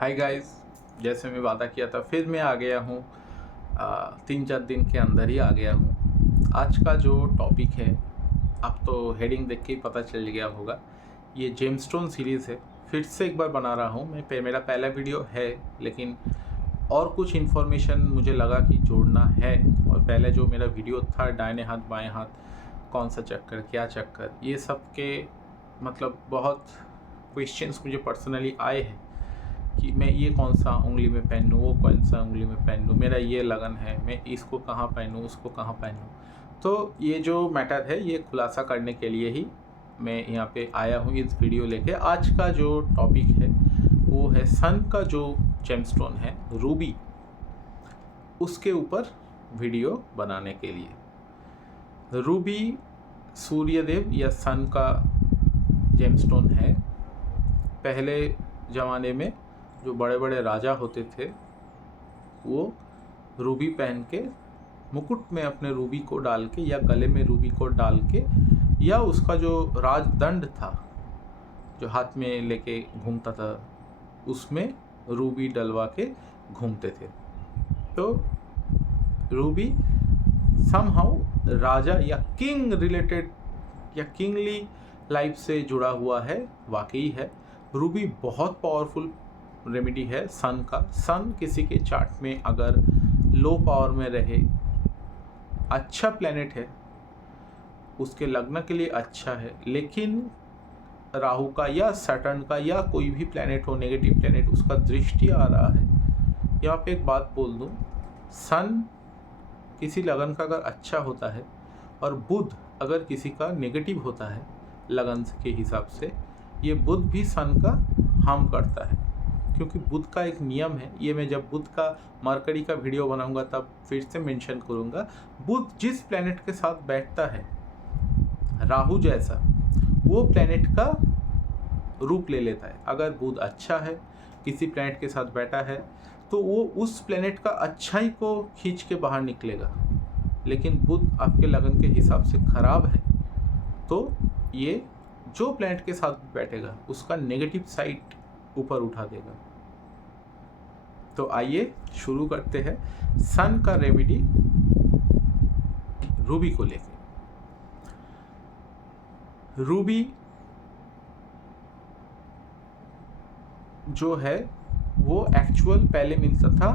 Hi guys, जैसे मैं वादा किया था फिर मैं आ गया हूँ। 3-4 दिन के अंदर ही आ गया हूँ। आज का जो टॉपिक है, अब तो हेडिंग देख के ही पता चल गया होगा। ये जेमस्टोन सीरीज़ है, फिर से एक बार बना रहा हूँ मैं। मेरा पहला वीडियो है, लेकिन और कुछ इन्फॉर्मेशन मुझे लगा कि जोड़ना है। और पहले जो मेरा वीडियो था दाहिने हाथ बाएं हाथ, कौन सा चक्कर क्या चक्कर, ये सब के मतलब बहुत क्वेश्चंस मुझे पर्सनली आए हैं कि मैं ये कौन सा उंगली में पहनूँ, वो कौन सा उंगली में पहनूँ, मेरा ये लगन है, मैं इसको कहाँ पहनूँ, उसको कहाँ पहनूँ। तो ये जो मैटर है ये खुलासा करने के लिए ही मैं यहाँ पे आया हूँ इस वीडियो लेके। आज का जो टॉपिक है वो है सन का जो जेमस्टोन है रूबी, उसके ऊपर वीडियो बनाने के लिए। रूबी सूर्यदेव या सन का जेमस्टोन है। पहले ज़माने में जो बड़े बड़े राजा होते थे वो रूबी पहन के मुकुट में अपने रूबी को डाल के या गले में रूबी को डाल के, या उसका जो राजदंड था जो हाथ में लेके घूमता था उसमें रूबी डलवा के घूमते थे। तो रूबी समहाउ राजा या किंग रिलेटेड या किंगली लाइफ से जुड़ा हुआ है, वाकई है। रूबी बहुत पावरफुल रेमेडी है सन का। सन किसी के चार्ट में अगर लो पावर में रहे, अच्छा प्लैनेट है, उसके लग्न के लिए अच्छा है, लेकिन राहु का या सैटर्न का या कोई भी प्लैनेट हो, नेगेटिव प्लैनेट, उसका दृष्टि आ रहा है। यहाँ पे एक बात बोल दूँ, सन किसी लगन का अगर अच्छा होता है और बुध अगर किसी का नेगेटिव होता है लगन के हिसाब से, ये बुध भी सन का हार्म करता है। क्योंकि बुध का एक नियम है, ये मैं जब बुध का मरकरी का वीडियो बनाऊंगा तब फिर से मेंशन करूंगा। बुध जिस प्लैनेट के साथ बैठता है राहु जैसा, वो प्लैनेट का रूप ले लेता है। अगर बुध अच्छा है, किसी प्लैनेट के साथ बैठा है, तो वो उस प्लैनेट का अच्छाई को खींच के बाहर निकलेगा। लेकिन बुध आपके लगन के हिसाब से खराब है तो ये जो प्लैनेट के साथ बैठेगा उसका नेगेटिव साइड ऊपर उठा देगा। तो आइए शुरू करते हैं सन का रेमेडी रूबी को लेकर। रूबी जो है वो एक्चुअल पहले मिलता था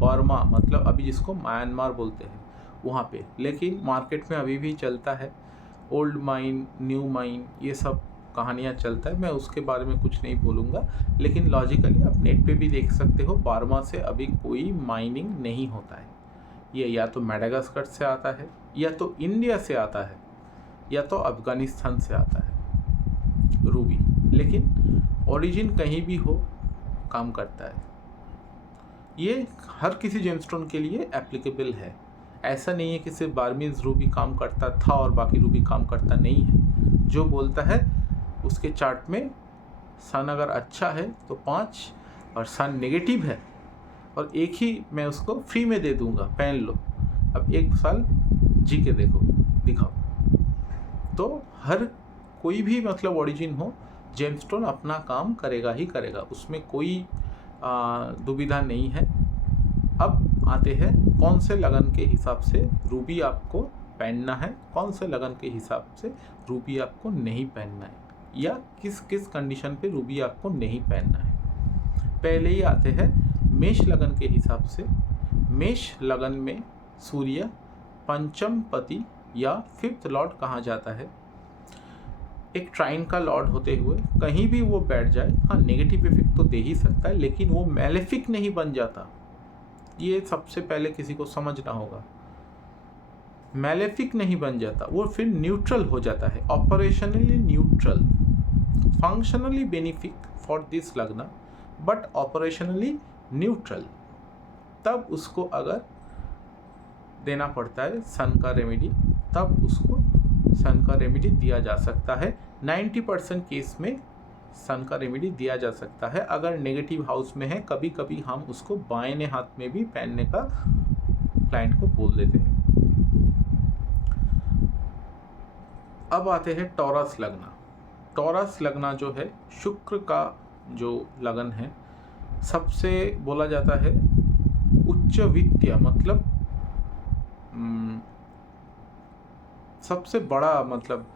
बर्मा, मतलब अभी जिसको म्यांमार बोलते हैं वहाँ पे, लेकिन मार्केट में अभी भी चलता है। ओल्ड माइन, न्यू माइन, ये सब कहानियाँ चलता है, मैं उसके बारे में कुछ नहीं बोलूँगा। लेकिन लॉजिकली आप नेट पे भी देख सकते हो, बर्मा से अभी कोई माइनिंग नहीं होता है। ये या तो मेडागास्कर से आता है, या तो इंडिया से आता है, या तो अफ़गानिस्तान से आता है रूबी। लेकिन ओरिजिन कहीं भी हो, काम करता है। ये हर किसी जेमस्टोन के लिए एप्लीकेबल है। ऐसा नहीं है कि सिर्फ बार्मीज रूबी काम करता था और बाकी रूबी काम करता नहीं है। जो बोलता है उसके चार्ट में सन अगर अच्छा है तो 5, और सन नेगेटिव है और एक ही मैं उसको फ्री में दे दूंगा, पहन लो, अब 1 साल जी के देखो, दिखाओ। तो हर कोई भी मतलब ओरिजिन हो, जेमस्टोन अपना काम करेगा ही करेगा, उसमें कोई दुविधा नहीं है। अब आते हैं कौन से लगन के हिसाब से रूबी आपको पहनना है, कौन से लगन के हिसाब से रूबी आपको नहीं पहनना है, या किस किस कंडीशन पे रूबी आपको नहीं पहनना है। पहले ही आते हैं मेष लगन के हिसाब से। मेष लगन में सूर्य पंचम पति या 5th लॉर्ड कहा जाता है। एक ट्राइन का लॉर्ड होते हुए कहीं भी वो बैठ जाए, हाँ नेगेटिव इफेक्ट तो दे ही सकता है, लेकिन वो मैलेफिक नहीं बन जाता। ये सबसे पहले किसी को समझना होगा। मैलेफिक नहीं बन जाता, वो फिर न्यूट्रल हो जाता है, operationally neutral, functionally benefic for this लगना, बट ऑपरेशनली न्यूट्रल। तब उसको अगर देना पड़ता है सन का रेमेडी, तब उसको सन का रेमेडी दिया जा सकता है। 90% केस में सन का रेमेडी दिया जा सकता है। अगर नेगेटिव हाउस में है, कभी कभी हम उसको बाएं हाथ में भी पहनने का क्लाइंट को बोल देते हैं। अब आते हैं टॉरस लगना। टॉरस लगना जो है शुक्र का जो लगन है, सबसे बोला जाता है उच्च वित्तीय, मतलब सबसे बड़ा, मतलब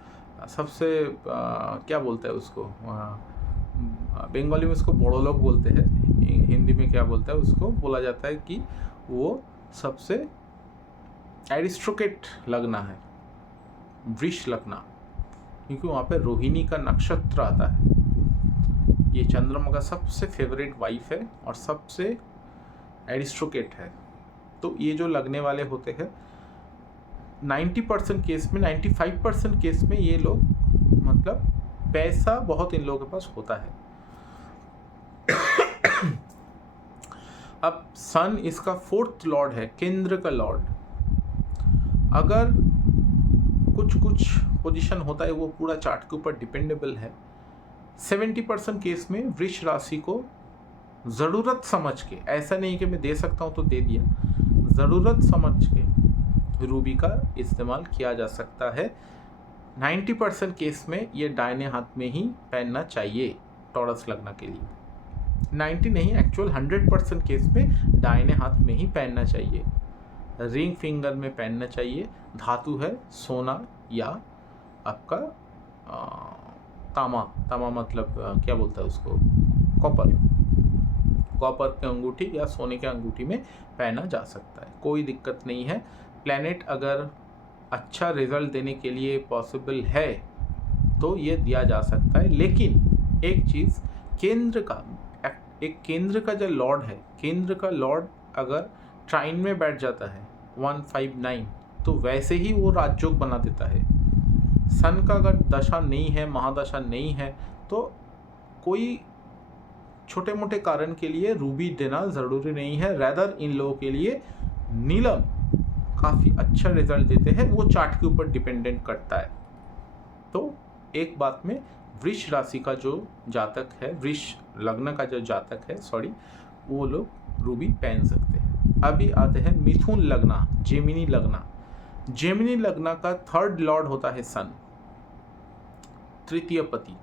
सबसे क्या बोलते हैं उसको, बंगाली में उसको बड़ो लोग बोलते हैं, हिंदी में क्या बोलता है उसको, बोला जाता है कि वो सबसे एरिस्टोक्रेट लगना है, वृष लगना, क्योंकि वहाँ पे रोहिणी का नक्षत्र आता है। ये चंद्रमा का सबसे फेवरेट वाइफ है और सबसे एरिस्टोक्रेट है। तो ये जो लगने वाले होते हैं 90% केस में, 95% केस में ये लोग, मतलब पैसा बहुत इन लोगों के पास होता है। अब सन इसका 4th लॉर्ड है, केंद्र का लॉर्ड। अगर कुछ पोजीशन होता है वो पूरा चार्ट के ऊपर डिपेंडेबल है। 70% केस में वृष राशि को ज़रूरत समझ के, ऐसा नहीं कि मैं दे सकता हूँ तो दे दिया, ज़रूरत समझ के रूबी का इस्तेमाल किया जा सकता है। 90% केस में ये दाहिने हाथ में ही पहनना चाहिए टॉरस लगना के लिए। 90 नहीं, एक्चुअल 100% केस में दाहिने हाथ में ही पहनना चाहिए। रिंग फिंगर में पहनना चाहिए। धातु है सोना या आपका तामा मतलब क्या बोलता है उसको, कॉपर के अंगूठी या सोने के अंगूठी में पहना जा सकता है, कोई दिक्कत नहीं है। प्लैनेट अगर अच्छा रिजल्ट देने के लिए पॉसिबल है तो ये दिया जा सकता है। लेकिन एक चीज़, केंद्र का जो लॉर्ड है, केंद्र का लॉर्ड अगर ट्राइन में बैठ जाता है 159, तो वैसे ही वो राजयोग बना देता है। सन का अगर दशा नहीं है, महादशा नहीं है, तो कोई छोटे मोटे कारण के लिए रूबी देना ज़रूरी नहीं है। रैदर इन लोगों के लिए नीलम काफ़ी अच्छा रिजल्ट देते हैं, वो चार्ट के ऊपर डिपेंडेंट करता है। तो एक बात में, वृष राशि का जो जातक है, वृष लग्न का जो जातक है, वो लोग रूबी पहन सकते हैं। अभी आते हैं मिथुन लगना, जेमिनी लगना। जेमिनी लगना का 3rd लॉर्ड होता है सन, तृतीय पति।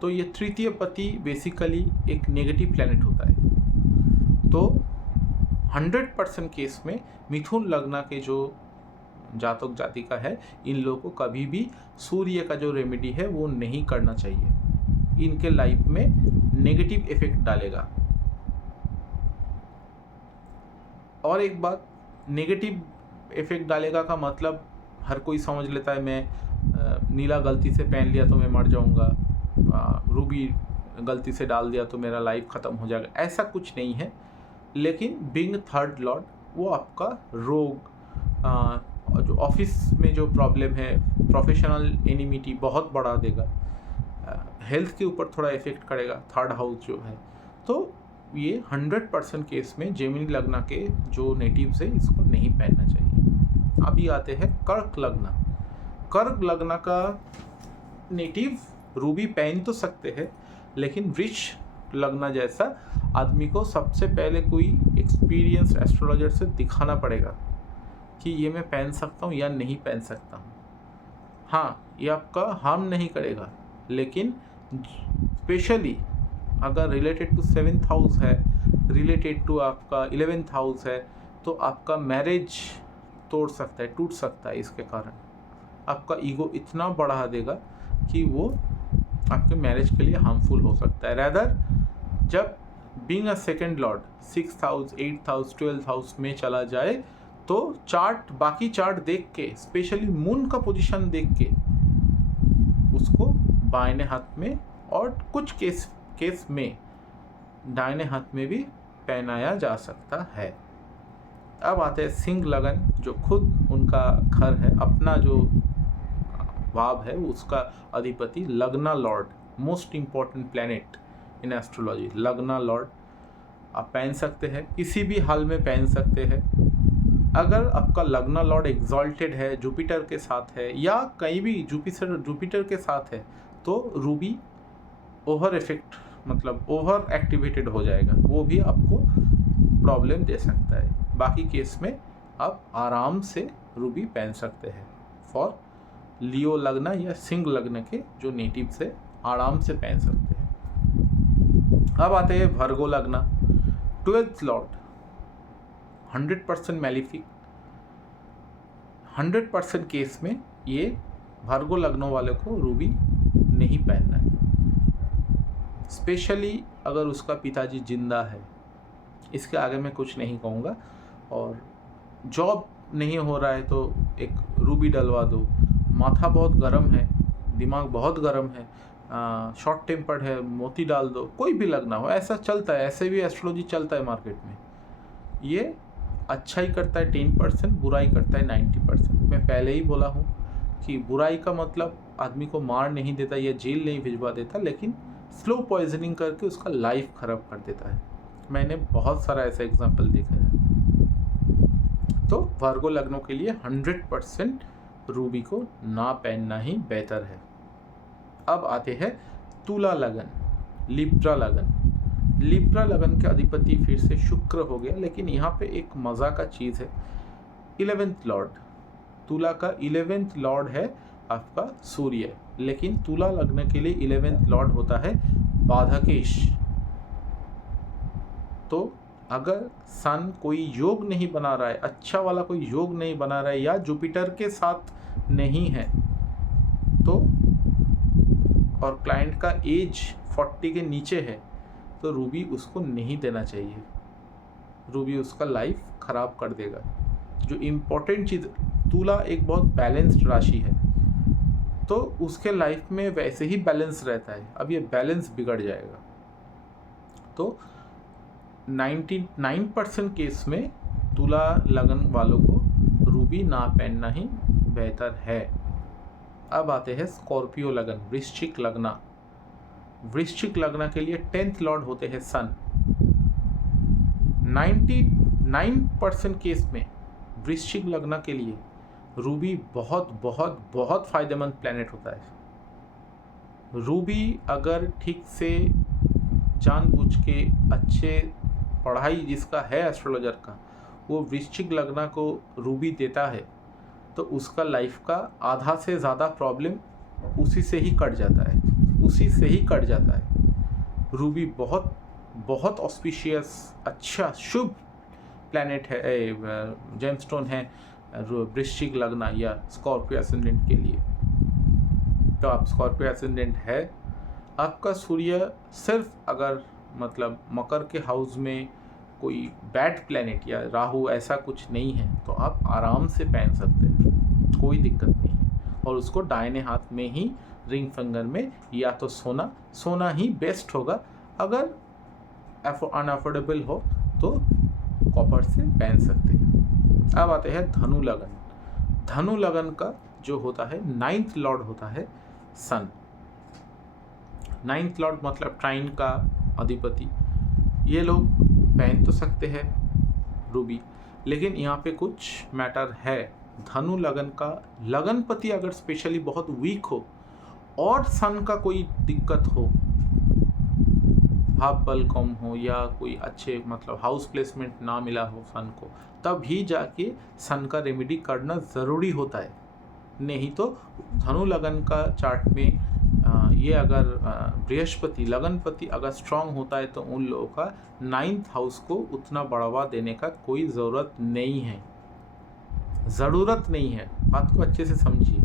तो ये तृतीय पति बेसिकली एक नेगेटिव प्लैनेट होता है। तो 100% केस में मिथुन लग्न के जो जातक जातिका है, इन लोगों को कभी भी सूर्य का जो रेमेडी है वो नहीं करना चाहिए, इनके लाइफ में नेगेटिव इफेक्ट डालेगा। और एक बात, नेगेटिव इफेक्ट डालेगा का मतलब हर कोई समझ लेता है, मैं नीला गलती से पहन लिया तो मैं मर जाऊंगा, रूबी गलती से डाल दिया तो मेरा लाइफ ख़त्म हो जाएगा, ऐसा कुछ नहीं है। लेकिन बीइंग 3rd लॉर्ड, वो आपका रोग, जो ऑफिस में जो प्रॉब्लम है, प्रोफेशनल एनिमिटी बहुत बढ़ा देगा, हेल्थ के ऊपर थोड़ा इफेक्ट करेगा 3rd हाउस जो है। तो ये 100% केस में जेमिनी लग्न के जो नेटिव्स है इसको नहीं पहनना चाहिए। अभी आते हैं कर्क लग्न। कर्क लग्न का नेटिव रूबी पहन तो सकते हैं, लेकिन वृष लग्न जैसा आदमी को सबसे पहले कोई एक्सपीरियंस एस्ट्रोलॉजर से दिखाना पड़ेगा कि ये मैं पहन सकता हूँ या नहीं पहन सकता हूँ। हाँ, ये आपका हार्म नहीं करेगा, लेकिन स्पेशली अगर रिलेटेड टू 7th हाउस है, रिलेटेड टू आपका 11th हाउस है, तो आपका मैरिज तोड़ सकता है, टूट सकता है। इसके कारण आपका ईगो इतना बढ़ा देगा कि वो आपके मैरिज के लिए हार्मफुल हो सकता है। रैदर जब being a 2nd Lord 6th house, 8th house, 12th house में चला जाए, तो बाकी चार्ट देख के, स्पेशली मून का पोजीशन देख के, उसको बाएं हाथ में और कुछ केस में दाहिने हाथ में भी पहनाया जा सकता है। अब आते हैं सिंह लगन, जो खुद उनका घर है, अपना जो भाव है उसका अधिपति लग्ना Lord, most important planet in astrology. लग्ना लॉर्ड आप पहन सकते हैं, किसी भी हाल में पहन सकते हैं। अगर आपका लग्ना लॉर्ड एग्जॉल्टेड है, जुपिटर के साथ है, या कहीं भी जुपिटर के साथ है, तो रूबी ओवर इफेक्ट, मतलब ओवर एक्टिवेटेड हो जाएगा, वो भी आपको प्रॉब्लम दे सकता है। बाकी केस में आप आराम से रूबी पहन सकते हैं। फॉर लियो लग्न या सिंह लग्न के जो नेटिव से आराम से पहन सकते हैं। अब आते हैं भर्गो लग्न। 12th लॉर्ड 100% मैलिफिक, 100% केस में ये भार्गो लग्नों वाले को रूबी नहीं पहनना है, स्पेशली अगर उसका पिताजी जिंदा है। इसके आगे मैं कुछ नहीं कहूँगा। और जॉब नहीं हो रहा है तो एक रूबी डलवा दो। माथा बहुत गर्म है, दिमाग बहुत गर्म है, शॉर्ट टेम्पर्ड है, मोती डाल दो। कोई भी लगना हो, ऐसा चलता है, ऐसे भी एस्ट्रोलॉजी चलता है मार्केट में। ये अच्छाई करता है 10%, बुराई करता है 90%। मैं पहले ही बोला हूँ कि बुराई का मतलब आदमी को मार नहीं देता या जेल नहीं भिजवा देता, लेकिन स्लो पॉइजनिंग करके उसका लाइफ ख़राब कर देता है। मैंने बहुत सारा ऐसा एग्जाम्पल देखा है। तो वर्गो लग्नों के लिए 100% रूबी को ना पहनना ही बेहतर है। अब आते हैं तुला लगन, लिब्रा लगन। लिब्रा लगन के अधिपति फिर से शुक्र हो गया, लेकिन यहाँ पे एक मज़ा का चीज़ है। 11th लॉर्ड, तुला का 11th लॉर्ड है आपका सूर्य, लेकिन तुला लग्न के लिए 11th लॉर्ड होता है बाधकेश। तो अगर सन कोई योग नहीं बना रहा है, अच्छा वाला कोई योग नहीं बना रहा है, या जुपिटर के साथ नहीं है, तो और क्लाइंट का एज 40 के नीचे है, तो रूबी उसको नहीं देना चाहिए। रूबी उसका लाइफ ख़राब कर देगा। जो इम्पोर्टेंट चीज़, तुला एक बहुत बैलेंस्ड राशि है, तो उसके लाइफ में वैसे ही बैलेंस रहता है। अब ये बैलेंस बिगड़ जाएगा। तो 99% केस में तुला लगन वालों को रूबी ना पहनना ही बेहतर है। अब आते हैं स्कॉर्पियो लगन, वृश्चिक लगना। वृश्चिक लगना के लिए 10th लॉर्ड होते हैं सन। 99% केस में वृश्चिक लगना के लिए रूबी बहुत बहुत बहुत फायदेमंद प्लैनेट होता है। रूबी अगर ठीक से जानबूझ के अच्छे पढ़ाई जिसका है एस्ट्रोलॉजर का, वो वृश्चिक लग्न को रूबी देता है, तो उसका लाइफ का आधा से ज़्यादा प्रॉब्लम उसी से ही कट जाता है, उसी से ही कट जाता है। रूबी बहुत बहुत ऑस्पिशियस, अच्छा शुभ प्लैनेट है, जेमस्टोन है वृश्चिक लग्न या स्कॉर्पियो एसेंडेंट के लिए। तो आप स्कॉर्पियो एसेंडेंट है, आपका सूर्य सिर्फ अगर मतलब मकर के हाउस में कोई बैड प्लैनेट या राहु ऐसा कुछ नहीं है, तो आप आराम से पहन सकते हैं, कोई दिक्कत नहीं है। और उसको दाहिने हाथ में ही रिंग फिंगर में या तो सोना ही बेस्ट होगा। अगर अनअफोर्डेबल हो तो कॉपर से पहन सकते हैं। अब आते हैं धनु लगन। धनु लगन का जो होता है 9th लॉर्ड होता है सन। 9th लॉर्ड मतलब ट्राइन का अधिपति। ये लोग पहन तो सकते हैं रूबी, लेकिन यहाँ पे कुछ मैटर है। धनु लगन का लगनपति अगर स्पेशली बहुत वीक हो और सन का कोई दिक्कत हो, भाव बल कम हो या कोई अच्छे मतलब हाउस प्लेसमेंट ना मिला हो सन को, तब ही जाके सन का रेमेडी करना ज़रूरी होता है। नहीं तो धनु लगन का चार्ट में ये अगर बृहस्पति लगनपति अगर स्ट्रांग होता है, तो उन लोगों का 9th हाउस को उतना बढ़ावा देने का कोई ज़रूरत नहीं है। ज़रूरत नहीं है, बात को अच्छे से समझिए।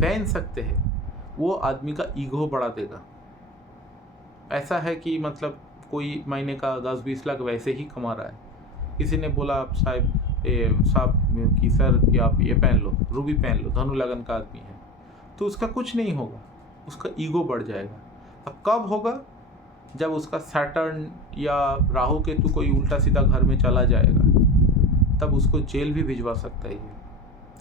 पहन सकते हैं, वो आदमी का ईगो बढ़ा देगा। ऐसा है कि मतलब कोई महीने का 10-20 लाख वैसे ही कमा रहा है, किसी ने बोला आप साहब कि सर कि आप ये पहन लो, रूबी पहन लो, धनु लगन का आदमी है, तो उसका कुछ नहीं होगा, उसका ईगो बढ़ जाएगा। अब कब होगा? जब उसका सैटर्न या राहु केतु कोई उल्टा सीधा घर में चला जाएगा, तब उसको जेल भी भिजवा सकता है ये।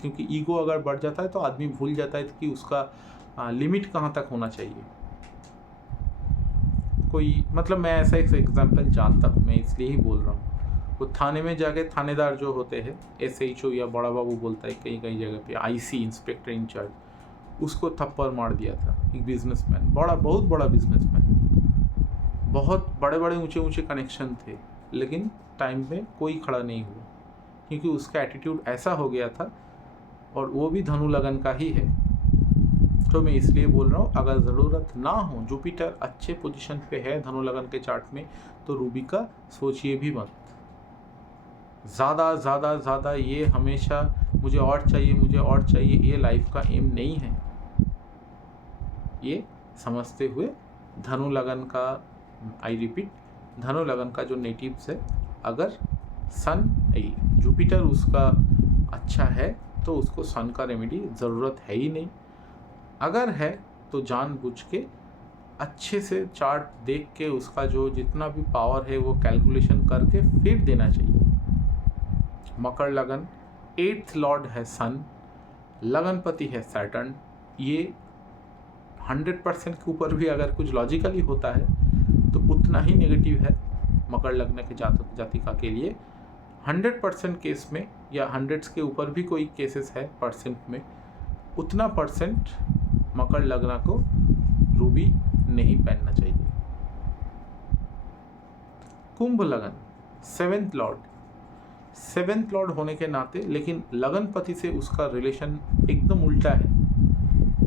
क्योंकि ईगो अगर बढ़ जाता है तो आदमी भूल जाता है कि उसका लिमिट कहाँ तक होना चाहिए। कोई मतलब मैं ऐसा एक एग्जाम्पल जानता हूँ, मैं इसलिए ही बोल रहा हूँ। वो थाने में जाके थानेदार जो होते हैं, SHO या बड़ा बाबू बोलता है कई कई जगह पे, IC इंस्पेक्टर इंचार्ज, उसको थप्पड़ मार दिया था एक बिजनेसमैन, बहुत बड़ा बिजनेसमैन, बहुत बड़े बड़े ऊंचे कनेक्शन थे, लेकिन टाइम में कोई खड़ा नहीं हुआ क्योंकि उसका एटीट्यूड ऐसा हो गया था। और वो भी धनु लगन का ही है। तो मैं इसलिए बोल रहा हूँ, अगर ज़रूरत ना हो, जुपिटर अच्छे पोजीशन पे है धनु लगन के चार्ट में, तो रूबी का सोचिए भी मत। ज़्यादा ज़्यादा ज़्यादा ये हमेशा मुझे और चाहिए, ये लाइफ का एम नहीं है। ये समझते हुए धनु लगन का, आई रिपीट, धनु लगन का जो नेटिव्स है, अगर सन जुपिटर उसका अच्छा है तो उसको सन का रेमेडी ज़रूरत है ही नहीं। अगर है तो जानबूझ के अच्छे से चार्ट देख के उसका जो जितना भी पावर है वो कैलकुलेशन करके फिर देना चाहिए। मकर लगन, 8th लॉर्ड है सन, लगनपति है सैटर्न। ये 100% के ऊपर भी अगर कुछ लॉजिकली होता है तो उतना ही नेगेटिव है मकर लग्न के जातक जातिका के लिए। 100% केस में या 100 के ऊपर भी कोई केसेस है परसेंट में, उतना परसेंट मकर लग्न को रूबी नहीं पहनना चाहिए। कुंभ लगन, 7th लॉर्ड होने के नाते, लेकिन लगनपति से उसका रिलेशन एकदम उल्टा है।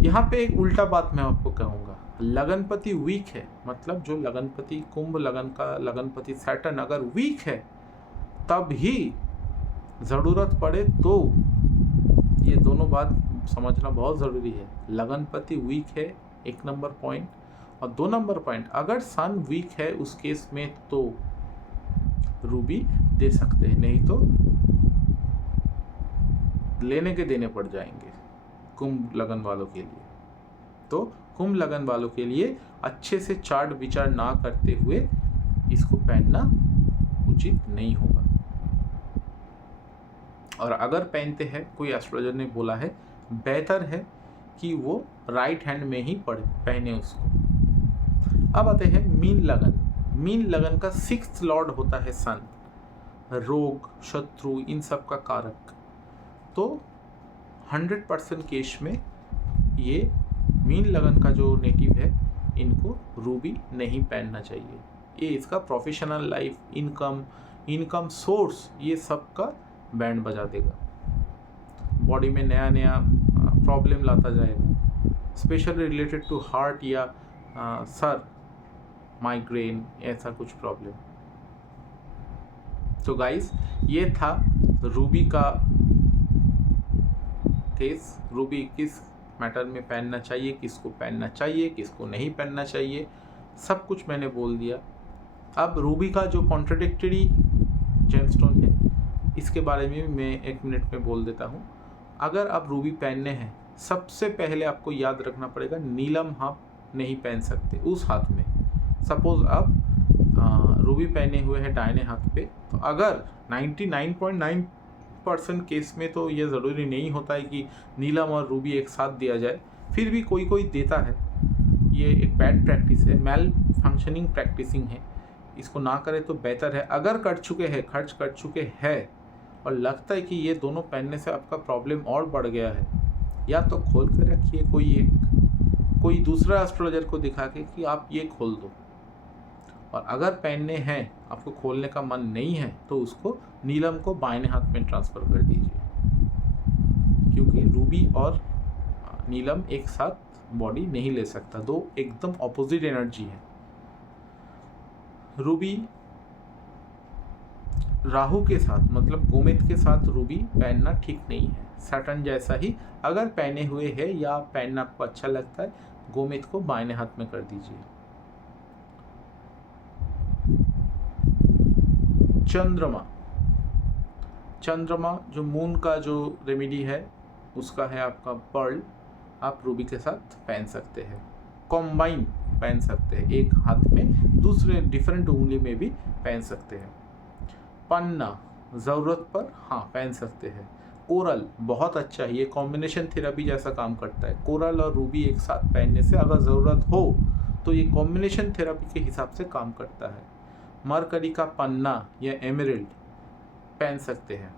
यहाँ पे एक उल्टा बात मैं आपको कहूँगा, लगनपति वीक है, मतलब जो लगनपति कुंभ लगन का लगनपति सैटर्न अगर वीक है तब ही ज़रूरत पड़े तो, ये दोनों बात समझना बहुत ज़रूरी है। लगनपति वीक है 1 नंबर पॉइंट, और 2 नंबर पॉइंट, अगर सन वीक है उस केस में तो रूबी दे सकते हैं, नहीं तो लेने के देने पड़ जाएंगे कुंभ लगन वालों के लिए। तो कुंभ लगन वालों के लिए अच्छे से चार्ट विचार ना करते हुए इसको पहनना उचित नहीं होगा। और अगर पहनते हैं, कोई एस्ट्रोलॉजर ने बोला है बेहतर है कि वो राइट हैंड में ही पहने उसको। अब आते हैं मीन लगन का 6th लॉर्ड होता है सन, रोग शत्रु इन सब का कारक। तो 100% केस में ये मीन लगन का जो नेटिव है इनको रूबी नहीं पहनना चाहिए। ये इसका प्रोफेशनल लाइफ, इनकम सोर्स, ये सब का बैंड बजा देगा। बॉडी में नया नया प्रॉब्लम लाता जाएगा, स्पेशली रिलेटेड टू हार्ट या सर, माइग्रेन, ऐसा कुछ प्रॉब्लम। तो गाइस, ये था रूबी का केस। रूबी किस मैटर में पहनना चाहिए, किसको पहनना चाहिए, किसको नहीं पहनना चाहिए, सब कुछ मैंने बोल दिया। अब रूबी का जो कॉन्ट्राडिक्टरी जेमस्टोन है, इसके बारे में मैं 1 मिनट में बोल देता हूँ। अगर आप रूबी पहनने हैं, सबसे पहले आपको याद रखना पड़ेगा, नीलम आप नहीं पहन सकते उस हाथ में। सपोज आप रूबी पहने हुए हैं दाहिने हाथ पे, तो अगर 99.9% केस में तो ये ज़रूरी नहीं होता है कि नीलम और रूबी एक साथ दिया जाए, फिर भी कोई देता है। ये एक बैड प्रैक्टिस है, मेल फंक्शनिंग प्रैक्टिसिंग है, इसको ना करें तो बेहतर है। अगर खर्च कर चुके हैं और लगता है कि ये दोनों पहनने से आपका प्रॉब्लम और बढ़ गया है, या तो खोल कर रखिए कोई दूसरा एस्ट्रोलॉजर को दिखा के कि आप ये खोल दो। और अगर पहनने हैं, आपको खोलने का मन नहीं है, तो उसको नीलम को बाएं हाथ में ट्रांसफ़र कर दीजिए, क्योंकि रूबी और नीलम एक साथ बॉडी नहीं ले सकता, दो एकदम ऑपोजिट एनर्जी है। रूबी राहु के साथ, मतलब गोमेद के साथ रूबी पहनना ठीक नहीं है। सैटर्न जैसा ही अगर पहने हुए है या पहनना आपको अच्छा लगता है, गोमेद को बाएं हाथ में कर दीजिए। चंद्रमा जो मून का जो रेमेडी है उसका है आपका पर्ल, आप रूबी के साथ पहन सकते हैं, कॉम्बाइन पहन सकते हैं, एक हाथ में दूसरे डिफरेंट उंगली में भी पहन सकते हैं। पन्ना ज़रूरत पर हाँ पहन सकते हैं। कोरल बहुत अच्छा है, ये कॉम्बिनेशन थेरेपी जैसा काम करता है। कोरल और रूबी एक साथ पहनने से अगर ज़रूरत हो तो ये कॉम्बिनेशन थेरेपी के हिसाब से काम करता है। मरकरी का पन्ना या एमराल्ड पहन सकते हैं।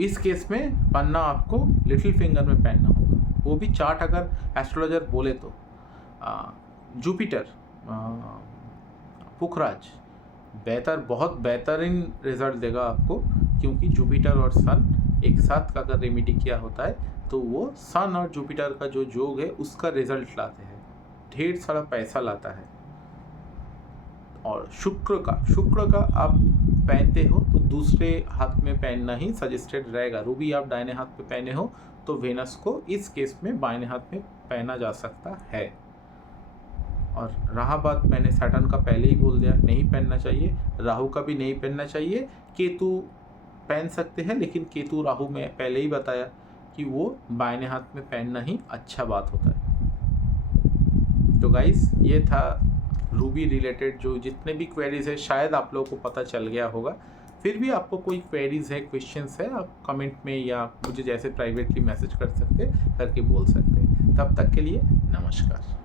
इस केस में पन्ना आपको लिटिल फिंगर में पहनना होगा, वो भी चार्ट अगर एस्ट्रोलॉजर बोले तो। जुपिटर पुखराज बहुत बेहतरीन रिजल्ट देगा आपको, क्योंकि जुपिटर और सन एक साथ का अगर रेमेडी किया होता है तो वो सन और जुपिटर का जो योग है उसका रिजल्ट लाते हैं, ढेर सारा पैसा लाता है। और शुक्र का आप पहनते हो तो दूसरे हाथ में पहनना ही सजेस्टेड रहेगा। रूबी आप दाहिने हाथ पे पहने हो तो वेनस को इस केस में बाएं हाथ में पहना जा सकता है। और रहा बात, मैंने सैटर्न का पहले ही बोल दिया नहीं पहनना चाहिए, राहु का भी नहीं पहनना चाहिए। केतु पहन सकते हैं, लेकिन केतु राहु में पहले ही बताया कि वो बाएं हाथ में पहनना ही अच्छा बात होता है। तो गाइस, ये था रूबी रिलेटेड जो जितने भी क्वेरीज है, शायद आप लोगों को पता चल गया होगा। फिर भी आपको कोई क्वेरीज है, क्वेश्चंस है, आप कमेंट में या मुझे जैसे प्राइवेटली मैसेज कर सकते करके बोल सकते हैं। तब तक के लिए नमस्कार।